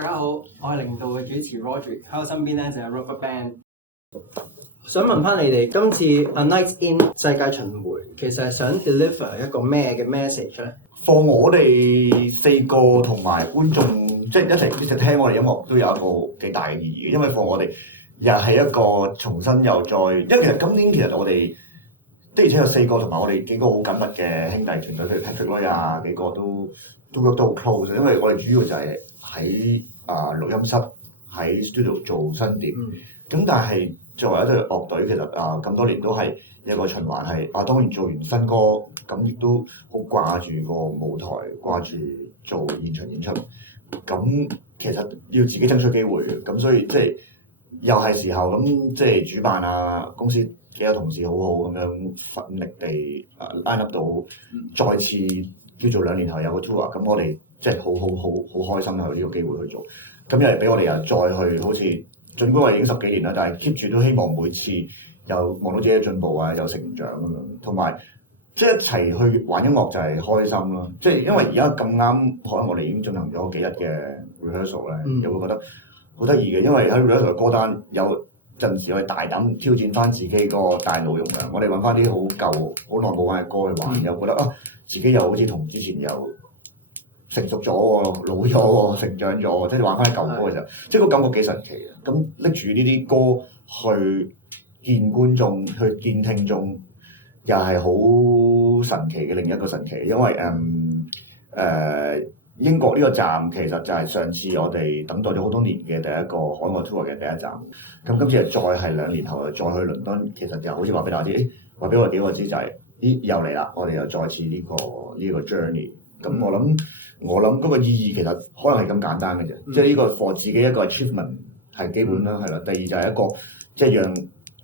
大家好，我係零度嘅主持 Roger， 喺我身邊咧就係 Rubberband。想問翻你哋今次 A Night In 世界巡迴，其實係想 deliver 一個咩嘅 message 咧？放我哋四個同埋觀眾，即係一齊聽我哋音樂，都有一個幾大嘅意義嘅。因為放我哋又係一個重新又再，因為其實今年其實我哋的而且確有四個同埋我哋幾個好緊密嘅兄弟團隊，譬如 Patrick 啦幾個都 work 得好 close。因為我哋主要就係喺錄音室喺 studio 做新碟，咁但係作為一隊樂隊，其實咁多年都係一個循環係當然做完新歌，咁亦都好掛住個舞台，掛住做現場演出。咁其實要自己爭取機會嘅，咁所以即係又係時候咁，即係主辦公司幾個同事好好咁樣奮力地line up 到，再次叫做2年後有個 tour，咁我哋即係好開心有呢個機會去做。咁又係俾我哋又再去好似，儘管話已經10幾年啦，但係 keep 住都希望每次又望到自己嘅進步有成長咁樣，同埋即係一齊去玩音樂就係開心咯。即係因為而家咁啱，可能我哋已經進行咗幾日嘅 rehearsal 咧，又會覺得好得意嘅。因為喺 rehearsal 嘅歌單有陣時我哋大膽挑戰翻自己個大腦容量，我哋揾翻啲好舊、好耐冇玩嘅歌去玩，又覺得自己又好似同之前又成熟咗喎，老咗喎，成長咗喎，即係玩翻啲舊歌嘅時候，即係個感覺幾神奇嘅。咁拎住呢啲歌去見觀眾、去見聽眾，又係好神奇嘅另一個神奇。因為英國呢個站其實就係上次我哋等待咗好多年嘅第一個海外 tour 嘅第一站。咁今次係再係2年後再去倫敦，其實就好似話俾大家知，話俾我哋幾個知就係又嚟啦，我哋又再次呢個 journey。咁我諗嗰個意義其實可能係咁簡單嘅啫，即係呢個 for 自己一個 achievement 係基本啦，係啦。第二就係一個即係讓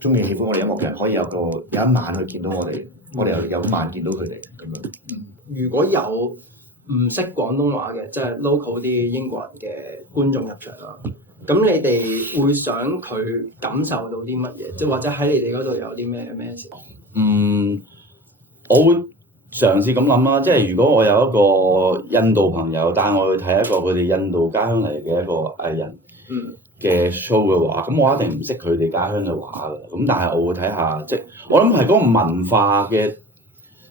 中意喜歡我哋音樂嘅人可以有一晚去見到我哋，我哋又有一晚見到佢哋咁樣。如果有唔識廣東話嘅，即係 local 啲英國人嘅觀眾入場啦，咁你哋會想佢感受到啲乜嘢？即係或者喺你哋嗰度有啲咩事？我會嘗試咁諗啦，即係如果我有一個印度朋友帶我去睇一個佢哋印度家鄉嚟嘅一個藝人嘅 show 嘅話，咁我一定唔識佢哋家鄉嘅話㗎。咁但係我會睇下，即係我諗係嗰個文化嘅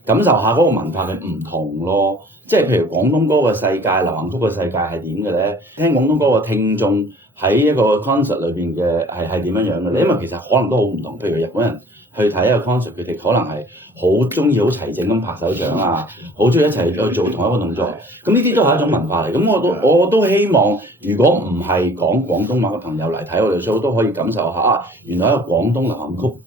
感受下嗰個文化嘅唔同咯。即係譬如廣東歌嘅世界、流行曲嘅世界係點嘅咧？聽廣東歌嘅聽眾喺一個 concert 裏邊嘅係點樣嘅咧？因為其實可能都好唔同。譬如日本人去睇一個 concert，佢哋可能係好中意好齊整咁拍手掌啊，好中意一齊去做同一個動作。咁呢啲都係一種文化嚟。咁我都希望，如果唔係講廣東話嘅朋友嚟睇我哋 show，都可以感受下原來一個廣東流行曲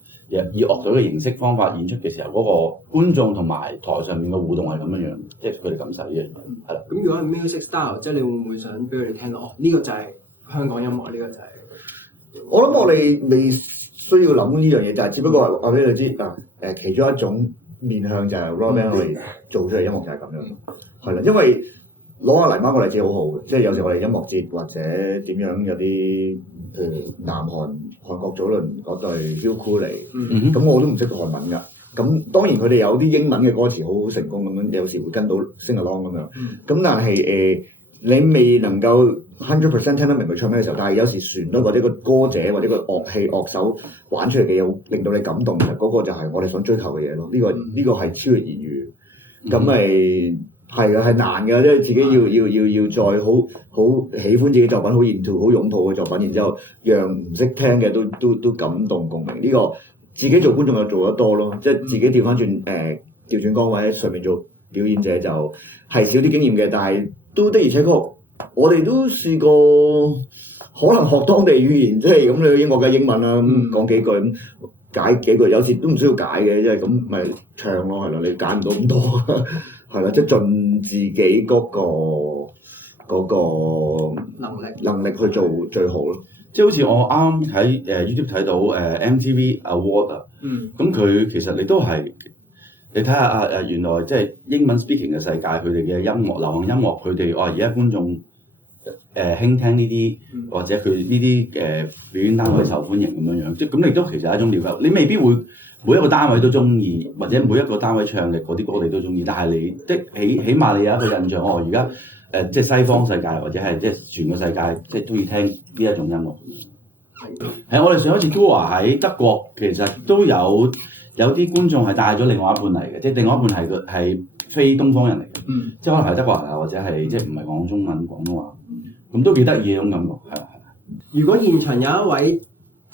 以樂隊嘅形式方法演出嘅時候，嗰個觀眾同埋台上面嘅互動係咁樣，即係佢哋感受呢樣嘢。係啦。咁如果係 music style，即係你會唔會想俾佢哋聽到？呢個就係香港音樂，呢個就係。我諗我哋未需要諗呢樣嘢，就係只不過話俾你知其中一種面向就係 Rubberband 我哋做出嚟音樂就係咁樣，係啦，因為攞下泥媽個例子好好嘅，即係有時我哋音樂節或者點樣有啲南韓國祖倫嗰隊 Hillcool 咁我都唔識韓文㗎，咁當然佢哋有啲英文嘅歌詞好成功咁樣，有時會跟到 sing along 咁樣，咁但係你未能夠 100% 聽得明佢唱咩嘅時候，但係有時旋律或者個歌者或者個樂器樂手玩出嚟嘅嘢，令到你感動嘅，嗰個就係我哋想追求嘅嘢咯。呢個係超越言語，咁咪係啊，係難嘅，即係自己要再好喜歡自己作品，好 into 好擁抱嘅作品，然之後讓唔識聽嘅都感動共鳴。呢個自己做觀眾又做得多咯，即係自己調翻轉調轉崗位喺上面做表演者就係少啲經驗嘅，但係都的而且確，我哋都試過可能學當地語言，即係咁你去英國嘅英文啦，咁講幾句咁解幾句，有時都唔需要解嘅，即係咁咪唱咯，係啦，你解唔到咁多，係啦，即係盡自己嗰個能力去做最好咯。即係好似我啱喺YouTube 睇到MTV Award 啊，咁佢其實你都係。你睇下原來即係英文 speaking 嘅世界，佢哋嘅音樂、流行音樂，佢哋而家觀眾興聽呢啲，或者佢呢啲表演單位受歡迎咁樣，即係咁你都其實係一種了解。你未必會每一個單位都中意，或者每一個單位唱嘅嗰啲歌你都中意，但係你起碼你有一個印象，而家即係西方世界或者係即係全個世界即係都要聽呢一種音樂。係我哋上一次 tour 喺德國，其實都有啲觀眾係帶咗另外一半嚟嘅，即係另外一半係非東方人嚟嘅，即係可能係德國人啊，或者係即係唔係講中文廣東話，咁都幾得意嘅種感覺，係啊。如果現場有一位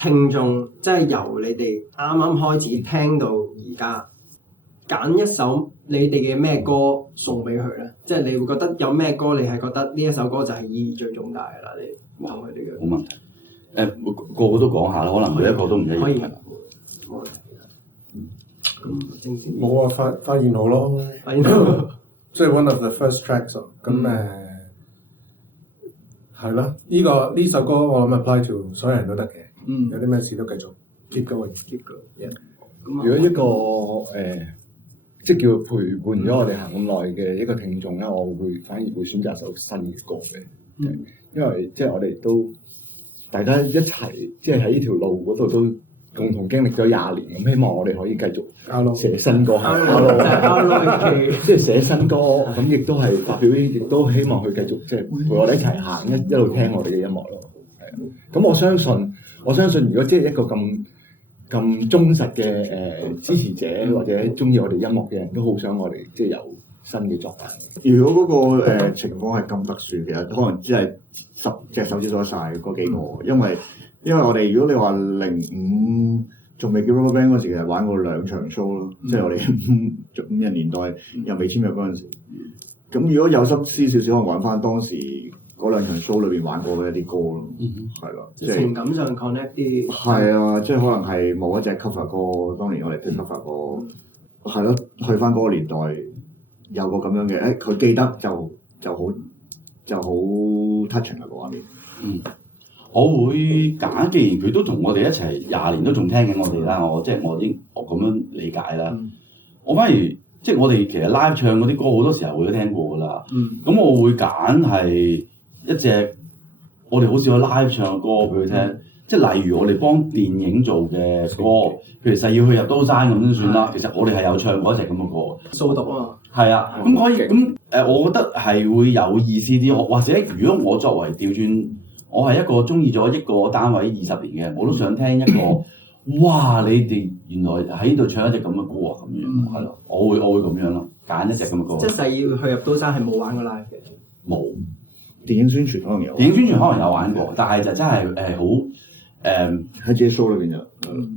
聽眾，即係由你哋啱啱開始聽到而家，揀一首你哋嘅咩歌送俾佢咧？即係你會覺得有咩歌你係覺得呢一首歌就係意義最重大嘅啦？你同佢哋嘅冇問題。個個都講下啦，可能每一個都唔一樣。可以。咁冇啊，發現好咯，即係 one of the first tracks 咁係咯，呢首歌我諗 apply to 所有人都得嘅，有啲咩事都繼續 keep going。如果一個即係叫陪伴咗我哋行咁耐嘅一個聽眾咧，我反而會選擇一首新嘅歌嘅，因為即係我哋都大家一齊即係喺呢條路嗰度都共同經歷咗20年，咁希望我哋可以繼續寫新歌，即係寫新歌，咁亦都係發表，亦都希望佢繼續即係陪我哋一齊行，一路聽我哋嘅音樂咯。係啊，咁我相信如果即係一個咁忠實嘅支持者或者中意我哋音樂嘅人都好想我哋即係有新嘅作品。如果嗰個情況係咁特殊，其實可能只係10隻手指數得晒嗰幾個，因為我哋如果你話05仲未叫 RubberBand 嗰時，其實玩過2場 show 咯，即係我哋50年代又未簽約嗰陣時。咁如果有心思少少，可能玩翻當時嗰2場 show 裏邊玩過嘅一啲歌咯，係咯，即係情感上 connect 啲。係啊，即係可能係某一隻 cover 歌，當年我哋推 cover 歌，係咯，去翻嗰個年代有個咁樣嘅，佢記得就好 touching 啦個畫面。我會揀，既然佢都同我哋一齊20年都仲聽緊我哋啦，我咁樣理解啦。我反而即係我哋其實 live 唱嗰啲歌好多時候會都聽過㗎啦。咁我會揀係一隻我哋好少有 live 唱嘅歌俾佢聽，即係例如我哋幫電影做嘅歌，譬如誓要去入刀山咁都算啦。其實我哋係有唱過一隻咁嘅歌。掃毒啊！係啊，咁可以咁我覺得係會有意思啲，或者如果我作為調轉。我係一個中意咗一個單位20年嘅，我都想聽一個，哇！你哋原來喺呢度唱一隻咁嘅歌啊，咁樣係咯，我會咁樣咯，揀一隻咁嘅歌。即係誓要去入刀山係冇玩過 live 嘅。冇。電影宣傳可能有。電影宣傳可能有玩過，但係就真係好喺自己 show 裏邊就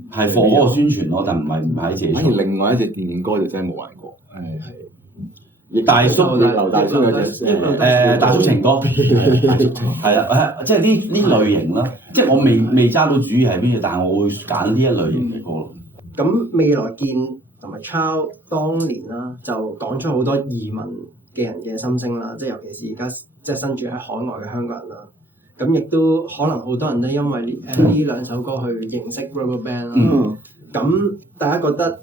係放嗰個宣傳咯，但唔係喺自己。反而另外一隻電影歌就真係冇玩過。大叔劉大叔嗰隻大叔情歌，係啦，即係呢類型啦。即係我未揸到主意係邊隻，但係我會揀呢一類型嘅歌咯。咁未來見同埋 Charles 當年啦，就講出好多移民嘅人嘅心聲啦，即係尤其是而家即係身處喺海外嘅香港人啦。咁亦都可能好多人都因為呢2首歌去認識 RubberBand 啦。咁大家覺得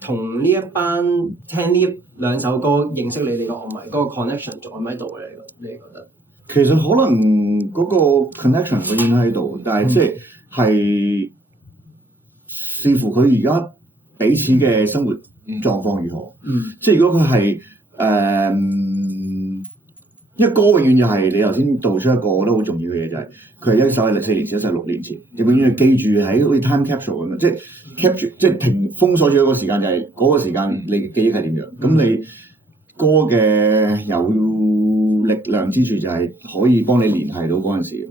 同呢一班聽呢2首歌認識你哋嘅樂迷嗰個 connection 仲喺唔喺度咧？你覺得？其實可能嗰個 connection 永遠喺度，但係即係視乎佢而家彼此嘅生活狀況如何。即係如果佢係因為歌永遠就係你頭先道出一個我覺得好重要嘅嘢，就係佢係一首係4年前，一首係6年前，你永遠記住喺好似 time capsule 咁樣，即係 capture 即係封鎖咗一個時間，就係嗰個時間你嘅記憶係點樣。咁你歌嘅有力量之處就係可以幫你聯繫到嗰陣時。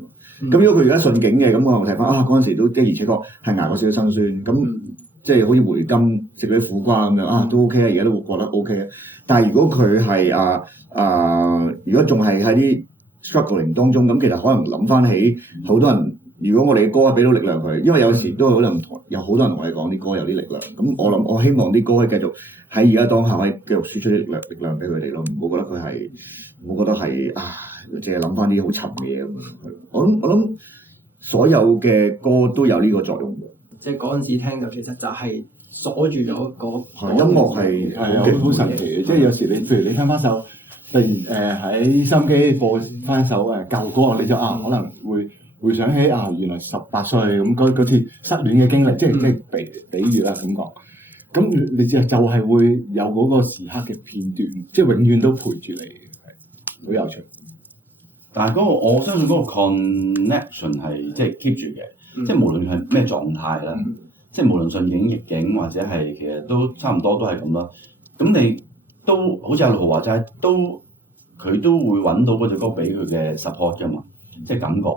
咁如果佢而家順境嘅，咁我睇翻嗰陣時都的而且確係捱過少少辛酸。咁即係好似回甘食嗰啲苦瓜咁樣都 OK 啊，而家都覺得 OK 啊。但係如果佢係如果仲係喺啲 struggling 當中，咁其實可能諗翻起好多人。如果我哋嘅歌俾到力量佢，因為有時都可能有好多人同我哋講啲歌有啲力量。咁我希望啲歌可以繼續喺而家當下可以繼續輸出啲力量俾佢哋咯。唔好覺得佢係，我覺得係淨係諗翻啲好沉嘅嘢咁樣。我諗所有嘅歌都有呢個作用嘅。即係嗰陣時聽就其實就係鎖住咗音樂係好神奇嘅，即係有時譬如你聽翻首突然喺收音機播翻首舊歌，你就可能會想起原來18歲咁嗰次失戀嘅經歷，即係比喻啦咁講。咁你就係會有嗰個時刻嘅片段，即係永遠都陪住你。好有趣。但係我相信嗰個 connection 係即係 keep 住嘅，即係無論係咩狀態啦，即係無論順境逆境或者係其實都差唔多都係咁啦。咁你都好似阿浩話齋，佢都會揾到嗰隻歌俾佢嘅 support 㗎嘛，即係感覺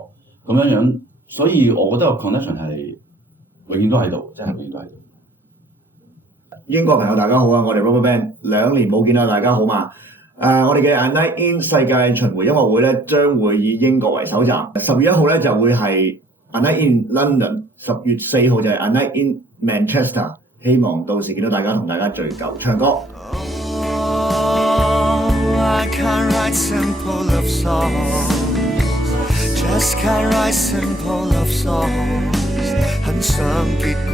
咁樣，所以我覺得個 connection 係永遠都喺度，即係永遠都喺度。英國朋友大家好啊，我哋 RubberBand 2年冇見啦，大家好嘛？我哋嘅 A Night In 世界巡迴音樂會咧，將會以英國為首站。10月1號咧就會係 A Night In London， 10月4號就係 A Night In Manchester。希望到時見到大家同大家聚舊唱歌。I can't write simple love songs, just can't write simple love songs。很想結局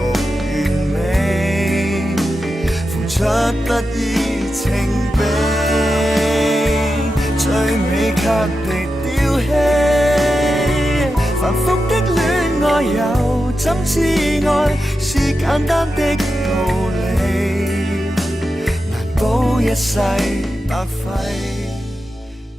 完美，付出不易情比，最美卻被丟棄。繁複的戀愛又怎知愛是簡單的道理，難保一世白費。